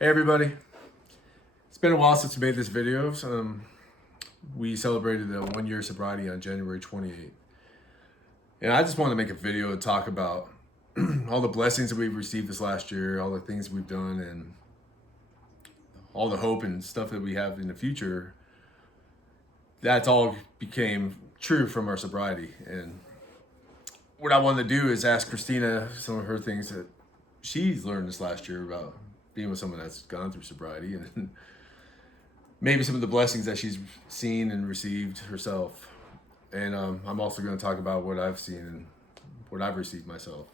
Hey everybody, it's been a while since we made this video. We celebrated the 1 year sobriety on January 28th. And I just wanted to make a video to talk about all the blessings that we've received this last year, all the things we've done, and all the hope and stuff that we have in the future. That's all became true from our sobriety. And what I wanted to do is ask Kristina some of her things that she's learned this last year about being with someone that's gone through sobriety, and maybe some of the blessings that she's seen and received herself. And I'm also going to talk about what I've seen and what I've received myself.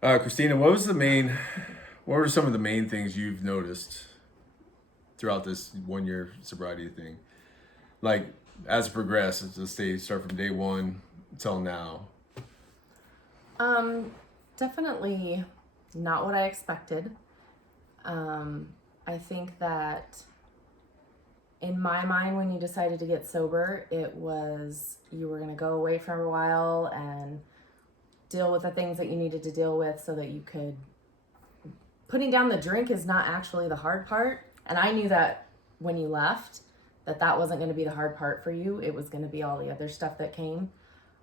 Kristina, what were some of the main things you've noticed throughout this 1 year sobriety thing? Like, as it progressed, let's start from day one till now. Definitely not what I expected. I think that in my mind, when you decided to get sober, it was you were going to go away for a while and deal with the things that you needed to deal with so that you could. Putting down the drink is not actually the hard part. And I knew that when you left, that wasn't going to be the hard part for you. It was going to be all the other stuff that came.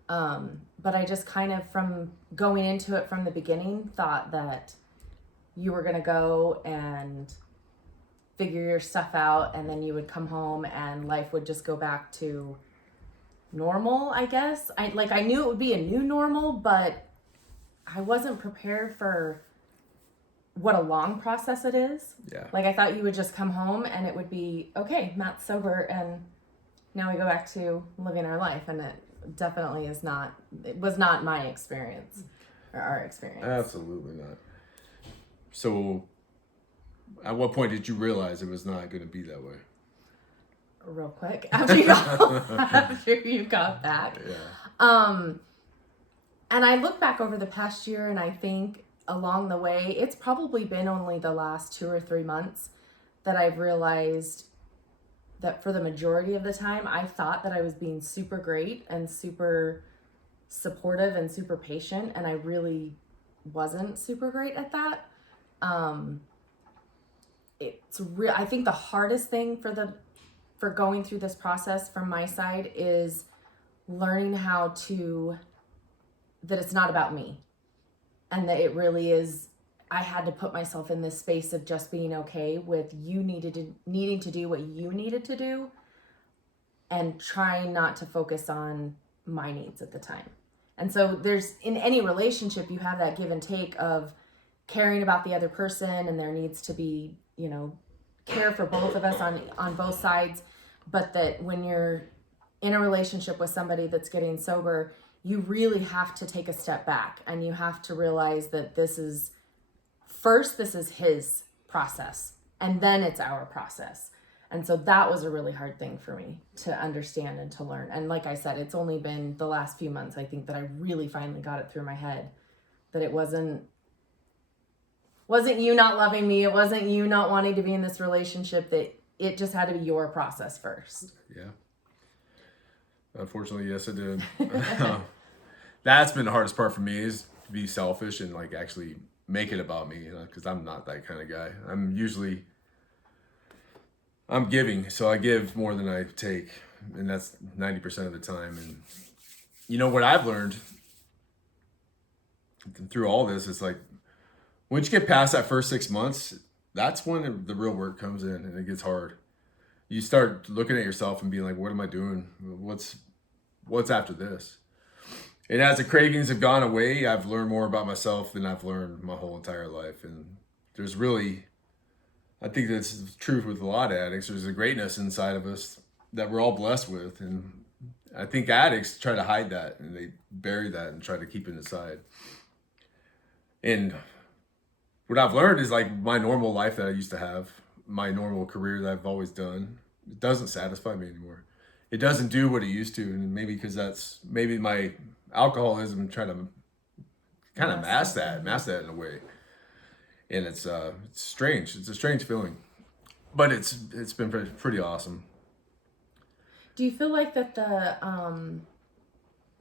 But I just kind of, from going into it from the beginning, thought that you were going to go and figure your stuff out, and then you would come home and life would just go back to normal, I guess. I knew it would be a new normal, but I wasn't prepared for what a long process it is. Yeah. Like, I thought you would just come home and it would be, okay, Matt's sober and now we go back to living our life. And it definitely it was not my experience or our experience. Absolutely not. So, at what point did you realize it was not going to be that way? Real quick, after you got back. Yeah. And I look back over the past year and I think along the way, it's probably been only the last 2 or 3 months that I've realized that for the majority of the time, I thought that I was being super great and super supportive and super patient, and I really wasn't super great at that. I think the hardest thing for going through this process from my side is learning that it's not about me, and that it really is. I had to put myself in this space of just being okay with needing to do what you needed to do, and trying not to focus on my needs at the time. And so in any relationship, you have that give and take of caring about the other person, and there needs to be, care for both of us on both sides. But that when you're in a relationship with somebody that's getting sober, you really have to take a step back, and you have to realize that this is his process, and then it's our process. And so that was a really hard thing for me to understand and to learn. And like I said, it's only been the last few months, I think, that I really finally got it through my head that it wasn't you not loving me. It wasn't you not wanting to be in this relationship, that it just had to be your process first. Yeah. Unfortunately, yes, it did. That's been the hardest part for me, is to be selfish and actually make it about me, because I'm not that kind of guy. I'm giving, so I give more than I take, and that's 90% of the time. And what I've learned through all this is once you get past that first 6 months, that's when the real work comes in, and it gets hard. You start looking at yourself and being like, what am I doing? What's after this? And as the cravings have gone away, I've learned more about myself than I've learned my whole entire life. And there's really, I think that's true with a lot of addicts. There's a greatness inside of us that we're all blessed with. And I think addicts try to hide that, and they bury that and try to keep it inside. And what I've learned is my normal life that I used to have, my normal career that I've always done, it doesn't satisfy me anymore. It doesn't do what it used to. And maybe because maybe my alcoholism trying to kind of mask that in a way. And it's strange. It's a strange feeling, but it's been pretty awesome. Do you feel like that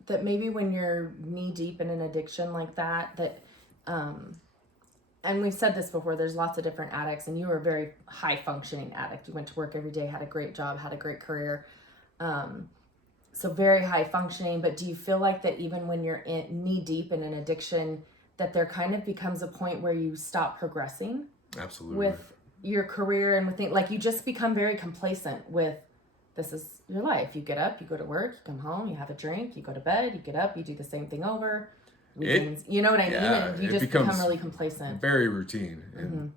that maybe when you're knee deep in an addiction like that and we've said this before, there's lots of different addicts, and you were a very high functioning addict. You went to work every day, had a great job, had a great career. So very high functioning, but do you feel like that even when you're knee deep in an addiction, that there kind of becomes a point where you stop progressing? Absolutely. With your career and with things, like you just become very complacent with, this is your life. You get up, you go to work, you come home, you have a drink, you go to bed, you get up, you do the same thing over. Weekends, you know what I mean? And you just become really complacent. Very routine. And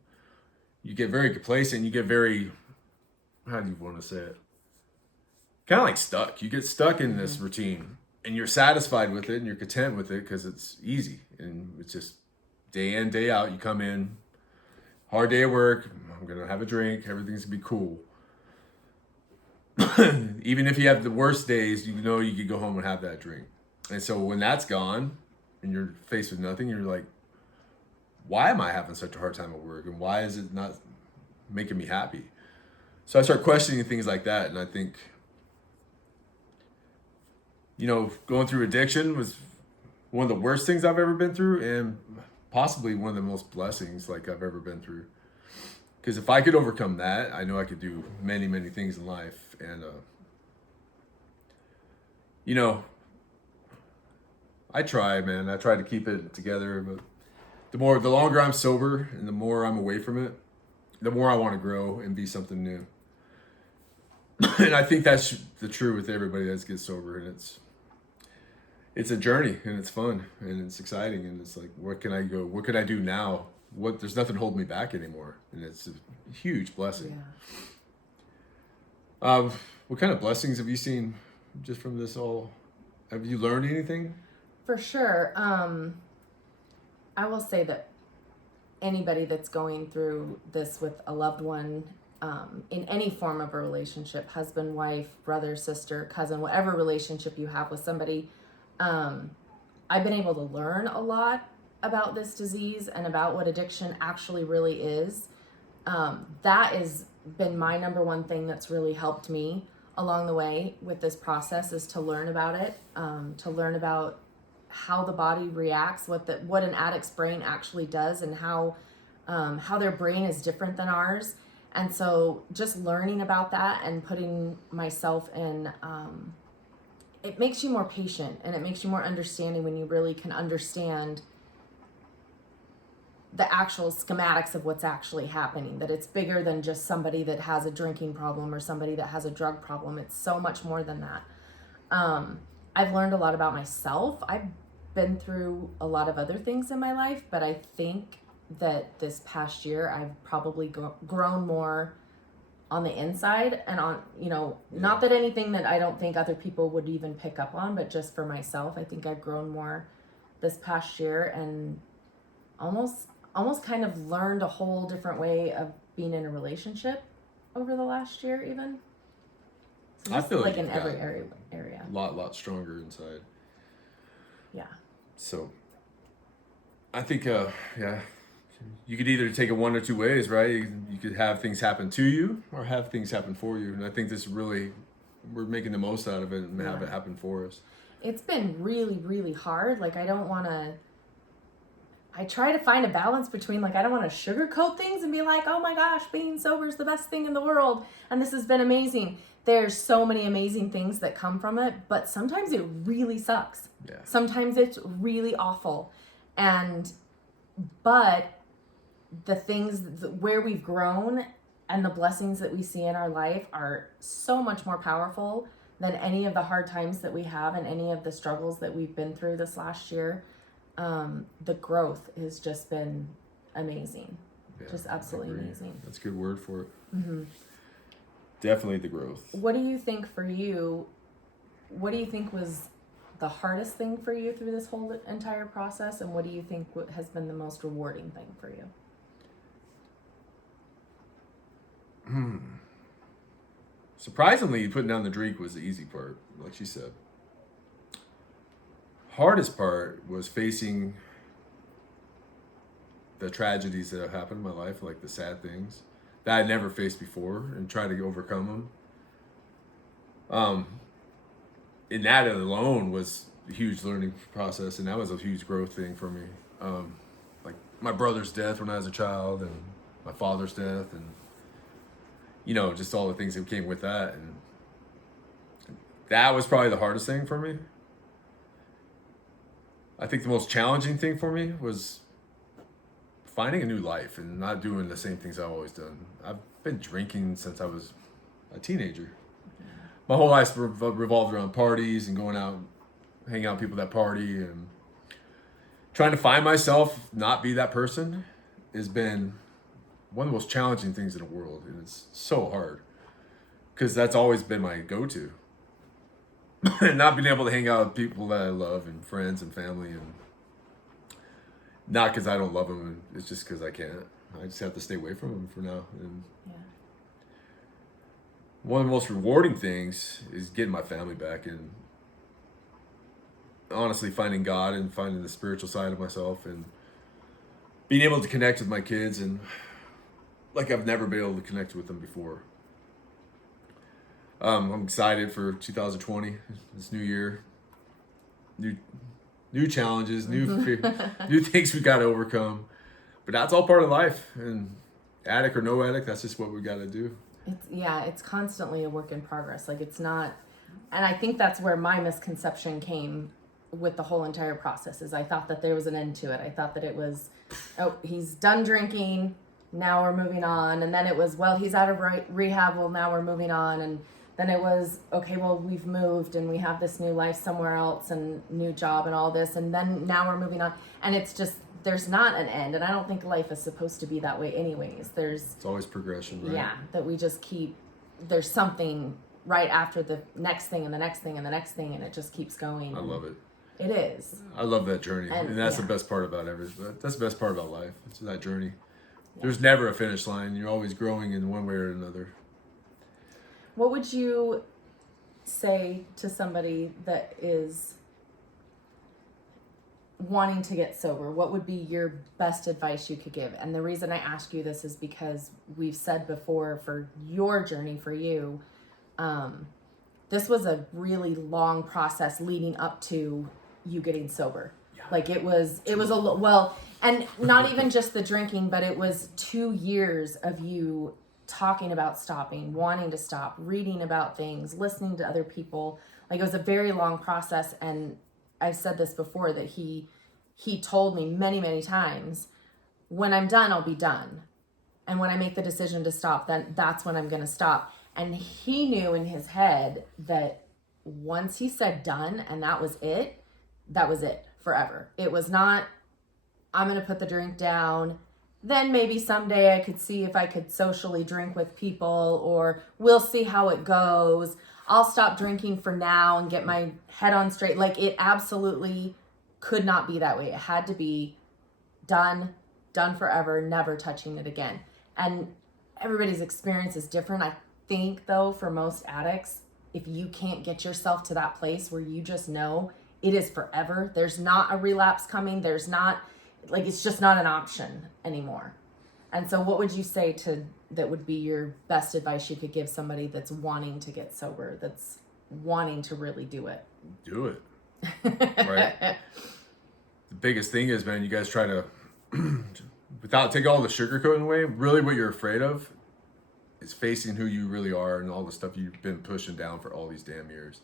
you get very complacent. You get very, how do you want to say it? Kind of like stuck. You get stuck in this routine and you're satisfied with it and you're content with it because it's easy. And it's just day in, day out. You come in, hard day at work. I'm going to have a drink. Everything's going to be cool. Even if you have the worst days, you know you could go home and have that drink. And so when that's gone and you're faced with nothing, you're like, why am I having such a hard time at work? And why is it not making me happy? So I start questioning things like that. And I think, you know, going through addiction was one of the worst things I've ever been through and possibly one of the most blessings like I've ever been through. Because if I could overcome that, I know I could do many, many things in life. And, you know, I try, man. I try to keep it together. But the longer I'm sober and the more I'm away from it, the more I want to grow and be something new. And I think that's the true with everybody that gets sober. And it's a journey and it's fun and it's exciting. And it's like, what can I do now? There's nothing holding me back anymore. And it's a huge blessing. Yeah. What kind of blessings have you seen just from this all? Have you learned anything? For sure. I will say that anybody that's going through this with a loved one, in any form of a relationship, husband, wife, brother, sister, cousin, whatever relationship you have with somebody, I've been able to learn a lot about this disease and about what addiction actually really is. That has been my number one thing that's really helped me along the way with this process, is to learn about it, to learn about how the body reacts, what an addict's brain actually does, and how their brain is different than ours. And so just learning about that and putting myself in, it makes you more patient and it makes you more understanding when you really can understand the actual schematics of what's actually happening, that it's bigger than just somebody that has a drinking problem or somebody that has a drug problem. It's so much more than that. I've learned a lot about myself. I've been through a lot of other things in my life, but I think that this past year I've probably grown more on the inside and on, not that anything that I don't think other people would even pick up on, but just for myself, I think I've grown more this past year and almost kind of learned a whole different way of being in a relationship over the last year even. So I feel like in every area. A lot stronger inside. Yeah. So I think, you could either take it one or two ways, right? You could have things happen to you or have things happen for you. And I think this really, we're making the most out of it and have it happen for us. It's been really, really hard. Like, I try to find a balance between, I don't want to sugarcoat things and be like, oh my gosh, being sober is the best thing in the world. And this has been amazing. There's so many amazing things that come from it, but sometimes it really sucks. Yeah. Sometimes it's really awful. But the things where we've grown and the blessings that we see in our life are so much more powerful than any of the hard times that we have and any of the struggles that we've been through this last year. The growth has just been amazing. Yeah, just absolutely amazing. That's a good word for it. Mm-hmm. Definitely the growth. What do you think for you? What do you think was the hardest thing for you through this whole entire process? And what do you think has been the most rewarding thing for you? Surprisingly, putting down the drink was the easy part, like she said. Hardest part was facing the tragedies that have happened in my life, like the sad things that I'd never faced before, and try to overcome them. And that alone was a huge learning process, and that was a huge growth thing for me. Like my brother's death when I was a child, and my father's death, and just all the things that came with that. And that was probably the hardest thing for me. I think the most challenging thing for me was finding a new life and not doing the same things I've always done. I've been drinking since I was a teenager. My whole life revolved around parties and going out, hanging out with people that party, and trying to find myself, not be that person, has been one of the most challenging things in the world. And it's so hard because that's always been my go-to. And not being able to hang out with people that I love and friends and family, and not because I don't love them, it's just because I can't. I just have to stay away from them for now. And one of the most rewarding things is getting my family back and honestly finding God and finding the spiritual side of myself and being able to connect with my kids and like I've never been able to connect with them before. I'm excited for 2020, this new year. New challenges, new things we got to overcome. But that's all part of life. And addict or no addict, that's just what we got to do. It's constantly a work in progress. Like it's not, and I think that's where my misconception came with the whole entire process is I thought that there was an end to it. I thought that it was, oh, he's done drinking, now we're moving on. And then it was, well, he's out of rehab, well, now we're moving on. And then it was, okay, well, we've moved and we have this new life somewhere else and new job and all this. And then now we're moving on. And it's just, there's not an end. And I don't think life is supposed to be that way anyways. It's always progression, right? Yeah, that we just keep, there's something right after the next thing and the next thing and the next thing. And it just keeps going. I love it. It is. I love that journey. And that's the best part about everything. That's the best part about life. It's that journey. Yeah. There's never a finish line. You're always growing in one way or another. What would you say to somebody that is wanting to get sober? What would be your best advice you could give? And the reason I ask you this is because we've said before for your journey, for you, this was a really long process leading up to you getting sober. Yeah. Like it was well, and not even just the drinking, but it was 2 years of you talking about stopping, wanting to stop, reading about things, listening to other people. Like it was a very long process. And I've said this before that he told me many, many times, when I'm done, I'll be done. And when I make the decision to stop, then that's when I'm going to stop. And he knew in his head that once he said done and that was it forever. It was not, I'm going to put the drink down. Then maybe someday I could see if I could socially drink with people, or we'll see how it goes. I'll stop drinking for now and get my head on straight. Like it absolutely could not be that way. It had to be done forever, never touching it again. And everybody's experience is different. I think though, for most addicts, if you can't get yourself to that place where you just know it is forever, there's not a relapse coming, there's not, like, it's just not an option anymore. And so what would you say that would be your best advice you could give somebody that's wanting to get sober, that's wanting to really do it? Do it. Right? The biggest thing is, man, you guys try to, without taking all the sugarcoating away, really what you're afraid of is facing who you really are and all the stuff you've been pushing down for all these damn years.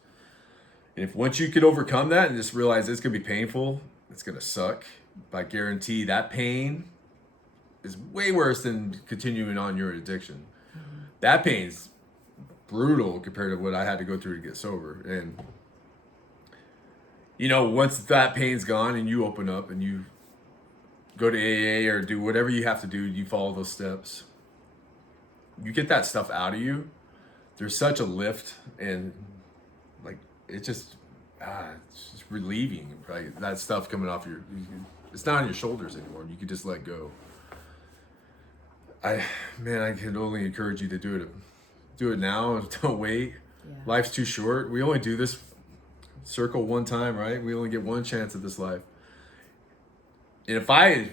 And if once you could overcome that and just realize it's going to be painful, it's going to suck, but I guarantee that pain is way worse than continuing on your addiction. Mm-hmm. That pain's brutal compared to what I had to go through to get sober. And, once that pain's gone and you open up and you go to AA or do whatever you have to do, you follow those steps, you get that stuff out of you, there's such a lift, and like it's just relieving, right? That stuff coming off it's not on your shoulders anymore. You can just let go. I can only encourage you to do it. Do it now. Don't wait. Yeah. Life's too short. We only do this circle one time, right? We only get one chance at this life. And if I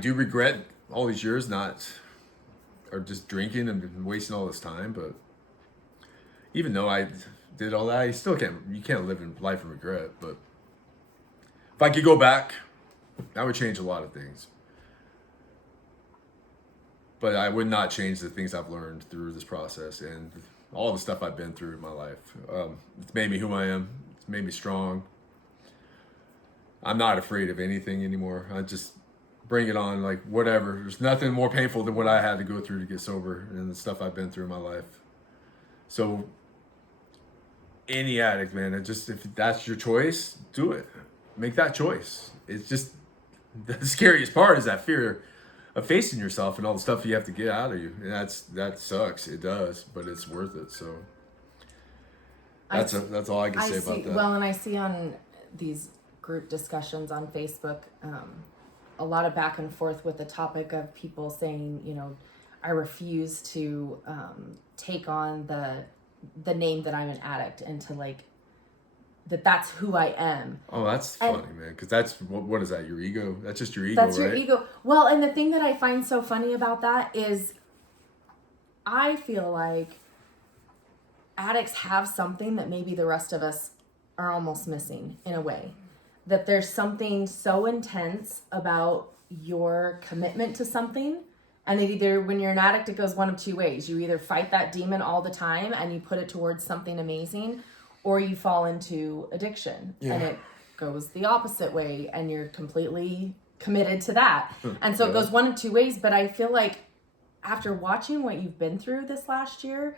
do regret all these years or just drinking and wasting all this time, but even though I did all that, you can't live in life in regret. But if I could go back, that would change a lot of things. but I would not change the things I've learned through this process and all the stuff I've been through in my life. It's made me who I am. It's made me strong. I'm not afraid of anything anymore. I just bring it on, like whatever. There's nothing more painful than what I had to go through to get sober and the stuff I've been through in my life. So any addict, man, if that's your choice, do it. Make that choice. It's just the scariest part is that fear of facing yourself and all the stuff you have to get out of you. And that sucks. It does, but it's worth it. So that's all I can say about that. Well, and I see on these group discussions on Facebook, a lot of back and forth with the topic of people saying, you know, I refuse to take on the name that I'm an addict and to like that's who I am. Oh, that's funny, man, because that's what is that, your ego? That's just your ego, that's your ego. Well, and the thing that I find so funny about that is I feel like addicts have something that maybe the rest of us are almost missing in a way. That there's something so intense about your commitment to something. And it either, when you're an addict, it goes one of two ways. You either fight that demon all the time and you put it towards something amazing, or you fall into addiction. Yeah. And it goes the opposite way and you're completely committed to that. And so it goes one of two ways. But I feel like after watching what you've been through this last year,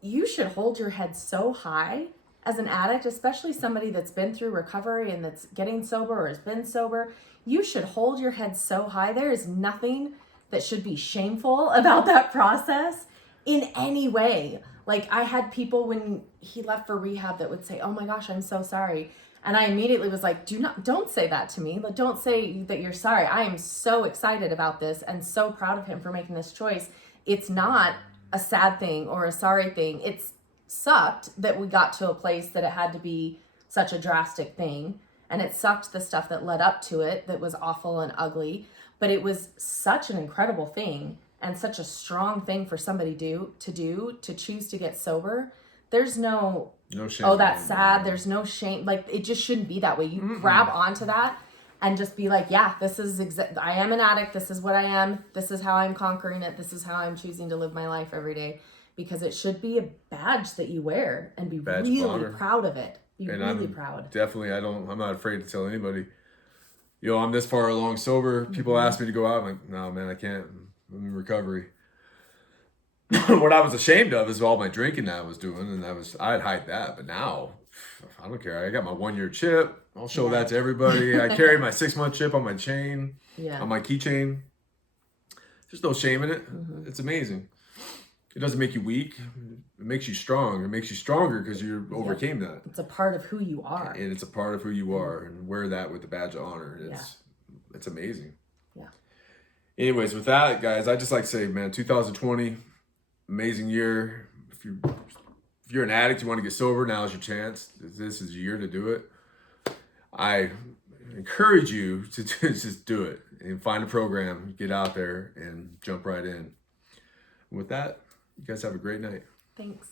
you should hold your head so high as an addict, especially somebody that's been through recovery and that's getting sober or has been sober. You should hold your head so high. There is nothing that should be shameful about that process in any way. Like, I had people when he left for rehab that would say, oh my gosh, I'm so sorry. And I immediately was like, don't say that to me. Don't say that you're sorry. I am so excited about this and so proud of him for making this choice. It's not a sad thing or a sorry thing. It's sucked that we got to a place that it had to be such a drastic thing. And it sucked the stuff that led up to it that was awful and ugly. But it was such an incredible thing and such a strong thing for somebody to choose to get sober. There's no shame. Oh, that's sad. There's no shame. Like, it just shouldn't be that way. You grab onto that and just be like, yeah, this is I am an addict. This is what I am. This is how I'm conquering it. This is how I'm choosing to live my life every day. Because it should be a badge that you wear and be really proud of it. Be really proud. Definitely, I'm not afraid to tell anybody, I'm this far along sober. People ask me to go out. I'm like, no, man, I can't. I'm in recovery. What I was ashamed of is all my drinking that I was doing, and I'd hide that. But now, I don't care. I got my 1-year chip. I'll show that to everybody. I carry my 6-month chip on my chain, on my keychain. There's no shame in it. It's amazing. It doesn't make you weak. It makes you strong. It makes you stronger because you overcame that. It's a part of who you are. And it's a part of who you are. And wear that with the badge of honor. It's amazing. Yeah. Anyways, with that, guys, I'd just like to say, man, 2020, amazing year. If you're an addict, you want to get sober, now's your chance. This is your year to do it. I encourage you to just do it and find a program, get out there and jump right in. With that, you guys have a great night. Thanks.